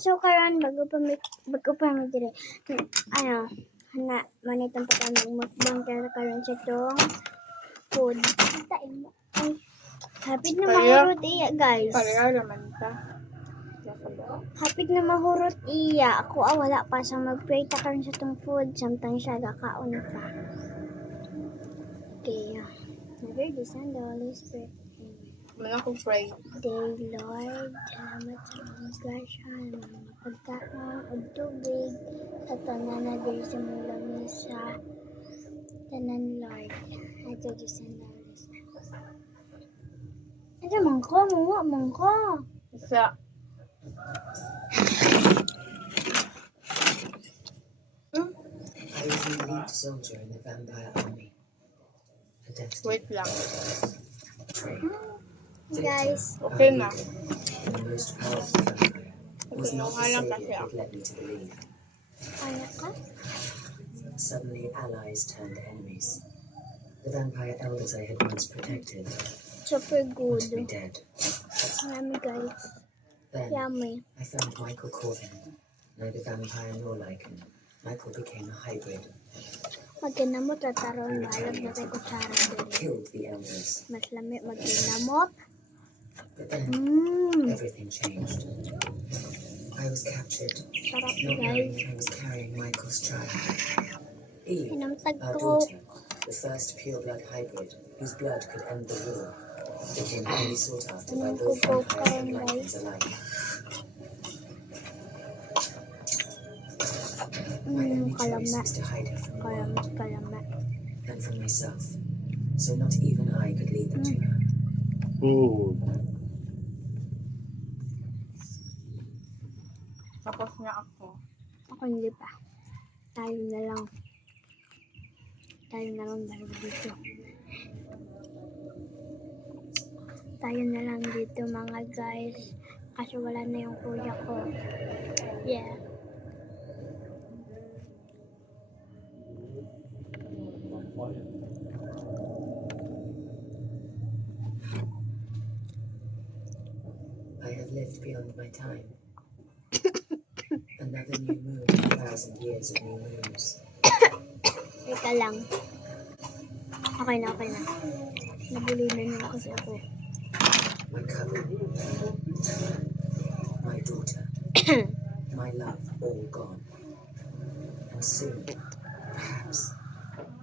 So karon bago pa mi dire. Ano, hana manitong pa kami mukbang karon sa tong food. Tain mo. Ay, hapit na mahurot iya, guys. Pareha naman ta. Hapit na mahurot iya. Ako wala pa sa mag-pray ta karon sa tong food. Samtang siya gakaon pa. Okay. Never descend the Holy Spirit. Wala akong pray. Day, Lord, salamat sa mga grasya, mga pagkaon, o tubig, sa tanan na diri sa mga lamesa, tanan, Lord. Ito, Diyos ang dalis. Ito, mangko, mangko. Isa. I was the elite soldier in the vampire army. A destiny. Wait lang. Guys, Okay na. The most powerful vampire was not the Halang savior kasi it led me to believe. kaya ka? Suddenly, allies turned enemies. The vampire elders I had once protected Super good. wanted me dead. Yummy, guys. Then, Yummy. I found Michael Corvin, neither vampire nor lycan. Michael became a hybrid, Magkinamot at taron, malag na kay kutsara diri. killed the elders. Mas lami magkinamot. But then, everything changed. I was captured, Sarap, not knowing guys. that I was carrying Michael's child. Eve, Pinamtag our ko. daughter, the first pure-blood hybrid whose blood could end the war, became highly sought after by both vampires and lycans alike. My only choice was to hide her from the world Kalamat. and from myself, so not even I could lead them to her. Ooh. Tapos na ako. Ako hindi pa. Tayo na lang dalawa dito. Tayo na lang dito mga guys. Kasi wala na yung kuya ko. Yeah. I have lived beyond my time. Another new moon, 1,000 years of new moons. Teka lang. Okay na. Nabulinan yung kasi ako. My coven, my daughter, my love all gone. And soon, perhaps,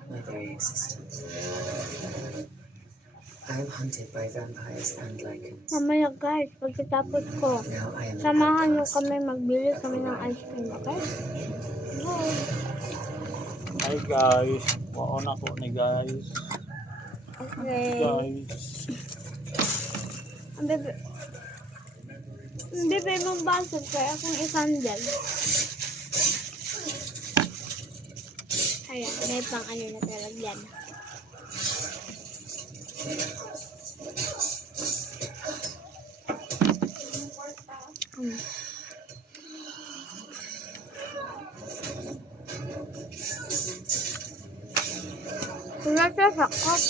my very existence. I am hunted by vampires and lycans. Mamaya guys, pagkatapos ko, Now I am an samahan nyo outcast. kami, magbili kami ng ice cream, okay? Go! Hi guys. Waon ako ni guys. Okay. Guys. Ang bebe mong basag kaya akong isandal. Ayan, may pang ano na talagyan. Wala siya sakot.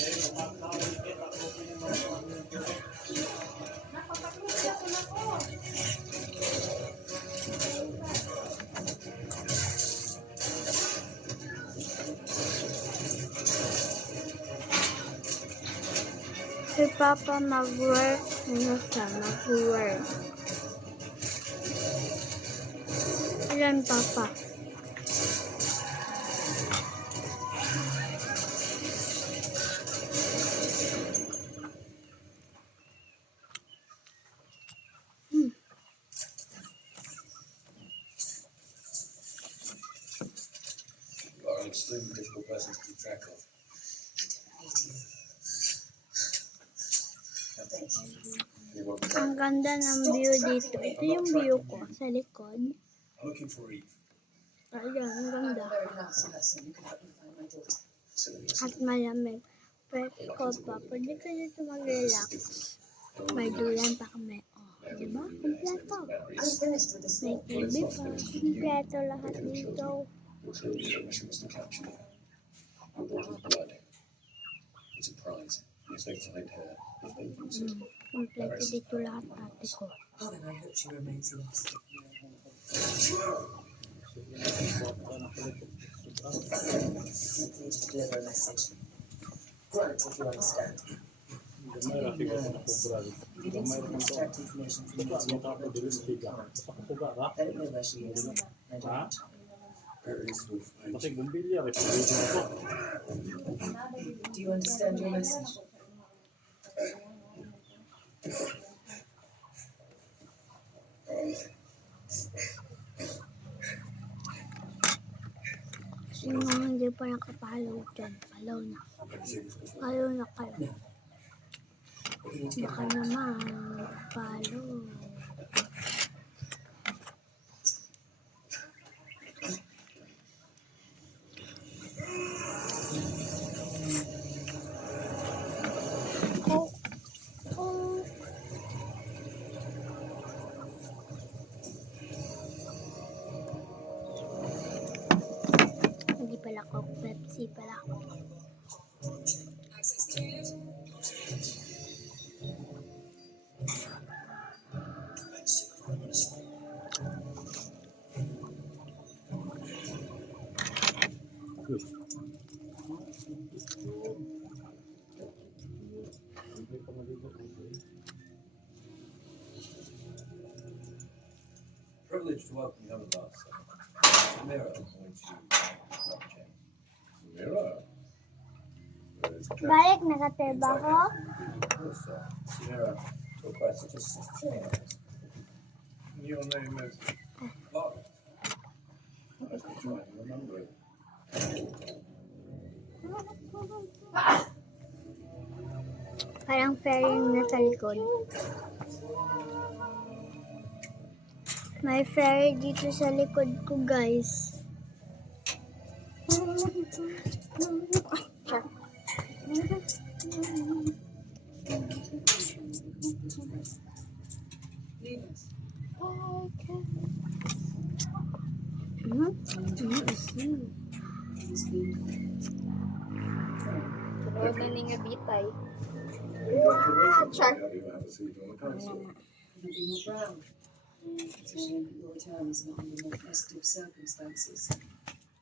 Si Papa mag-work. Ano siya? Mag-work. Ilan, Papa? You are an extremely difficult person to keep track of. You're welcome. Ang ganda ng view dito. Ito yung view ko sa likod. I'm looking for Eve. Ayan, ang ganda. Sylvia. At malamig. Presko pa. Pwede ka dito mag-relax. May dulan pa kami. Oh, diba? Kompleto. May TV pa. Kompleto lahat dito. Your Sylvia's mission was to capture her. Your daughter's blood. It's a prize. You expect to find her if they use it. Kompleto dito lahat ate ko. Oh, then I hope she remains lost. Need to deliver a message. Grunt if you understand. Gamay ra siguro na ko brother. If you need Gamay some ra ko. abstract information from Suga media, mo ka ko you dili can't. siga. Sa kusuga ra. Let it know where she is. I Ha? don't. Very useful. Thank Kasi you. bumbilya ra ko. Do you understand your message? Sino hindi pa nakapalaw dyan? Palaw na. Palaw na kayo. You need to get Baka naman, palaw. Oh, oh. Hindi pala Coke, Pepsi pala. Good. Privileged to welcome you on the last Samira points you subject. Samira? Balik, nakatrabaho. Samira requests just 16 minutes. Your name is Margaret. I was trying to remember it. Parang fairy yung nasa likod. May fairy dito sa likod ko, guys. Char. Sunod na ni nga bitay. Congratulations. Char. You have a seat on the council. You'll be more proud. It's a shame that your return is not under more festive circumstances.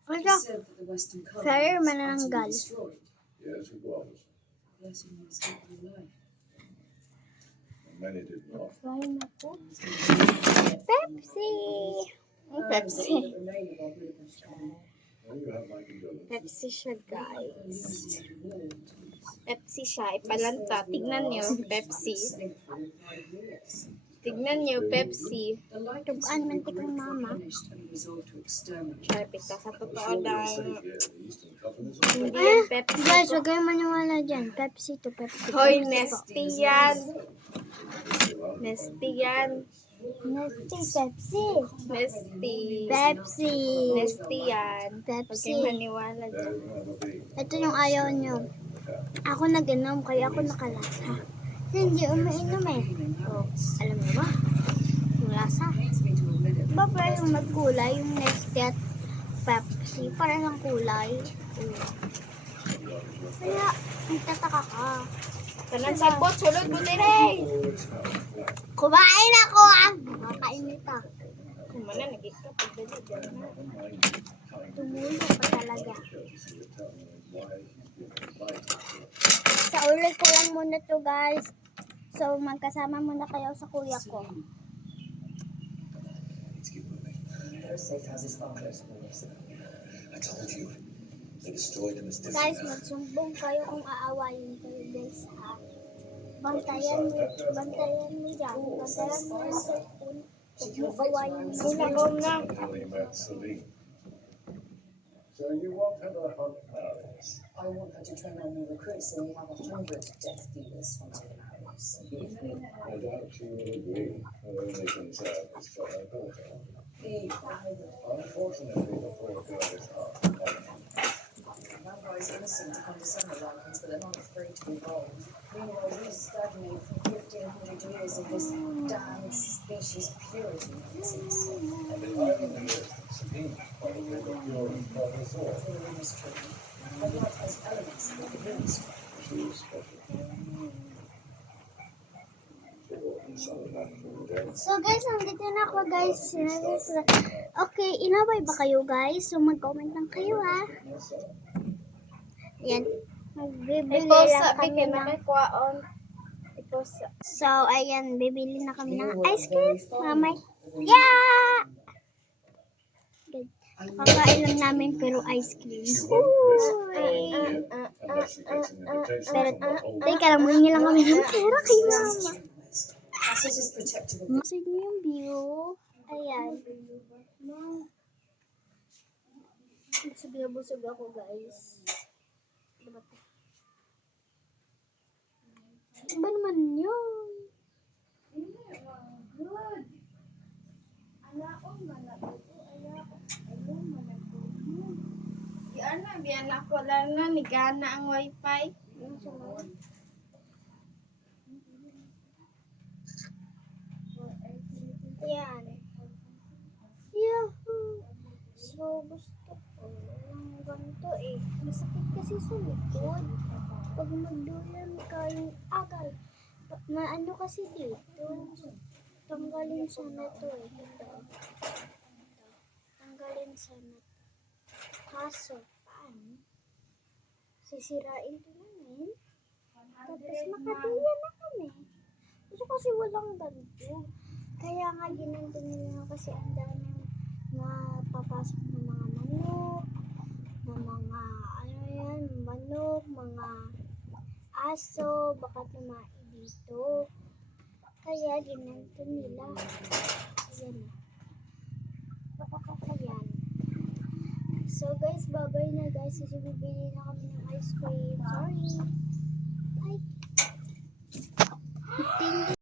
Ano? It's said that the Western Fairy Colony was manananggal. utterly destroyed. Yes, it was. Blessing you escaped your life. And many did not. Flying ako. Pepsi! Ang Pepsi. The remain of our Budapest colony. Well, you have my condolences. Pepsi siya, guys. War. Pepsi siya. Ipalanta. Tignan niyo, Pepsi. Thankful in 5 years. Tignan niyo, Pepsi. The light Tugaan man ti kong mama. finished and resolved to exterminate. Sharpie ka. Sa totoo Surely you're lang, safe here in the Eastern Covenant. hindi yung Pepsi. Guys, huwag kayong maniwala dyan. Pepsi to Pepsi. Hoy, Pepsi po. Nesty yan. Nesty yan. Nesty, Pepsi. Nesty. Pepsi. Nesty yan. Huwag Pepsi. kayong maniwala dyan. There will never be. Ito yung ayaw nyo. Ako nag-inom, kaya ako nakalasa. Kasi hindi umiinom eh. Oh, alam mo ba? Yung lasa. Pains me to admit it. Ba pa yung magkulay, yung Nesty at Pepsi, parang ang kulay. Kaya, nagtataka ka. Kanang sagbot, sulod mo dire. Kumain ako ah! Nakakainit ah. Kumana, nag-ikap. Pagdali dyan na. Tumulo pa talaga. Sa ulit ko lang muna to guys. So magkasama muna kayo sa kuya ko. Let's keep moving. Their safe house is far closer than this. I told you. They destroyed them as Guys, different. magsumbong kayo kung aawayin kayo guys ha. Bantayan mo dyan. Bantayan mo yung cellphone. Huwag mo awayin mo lang. na. Only met Celine. So you want her to hunt Paris? I want her to train our new recruits so we have 100 death dealers hunting Paris. I doubt she will agree. Her only concern is for her daughter. Unfortunately, the poor girl is half Vampire is innocent to condescend the Lycans, but they're not afraid to evolve. Meanwhile, we stagnate for 1,500 years in this damned species purity nonsense. And the irony is that Celine is probably the purest professor. The room is true. Her blood has elements of the runes. She is special. She brought me some of that from the dead. So guys, nandito na ako pa guys. Okay, inaway ba kayo guys? So mag-comment lang kayo ha. Yan. Magbibili Iposa, lang kami bigyan ng... nakikwaon. Iposa. So, ayan, bibili na kami ng ice cream. Mamay. Yeah! Good. Kakain lang namin pero ice cream. Uy! Pero, teka lang, mahingi lang kami ng pera kay mama. Acid is protective of Masig niyo yung view. Ayan. Busog na busog ako, guys. Iba naman yun. Yan na, biyan ako lang na, nigana ang wifi. Ayan. Yahoo! So, gusto ko ng ganito eh. Masakit kasi sa likod. Pag magdulan ka yung agal. Ano kasi dito. Tanggalin sana to eh. Ito. Tanggalin sana. Kaso, paano? Sisirain ko namin. Tapos makaduyan na kami. Gusto kasi walang ganito. Kaya nga ginanto nila kasi ang daming mapapasok ng mga manok, ng mga ano yan, manok, mga aso, baka tumae dito. Kaya ginanto nila. Ayan. Ayan. So guys, bye-bye na guys. Kasi bibili na kami ng ice cream. Sorry. Bye.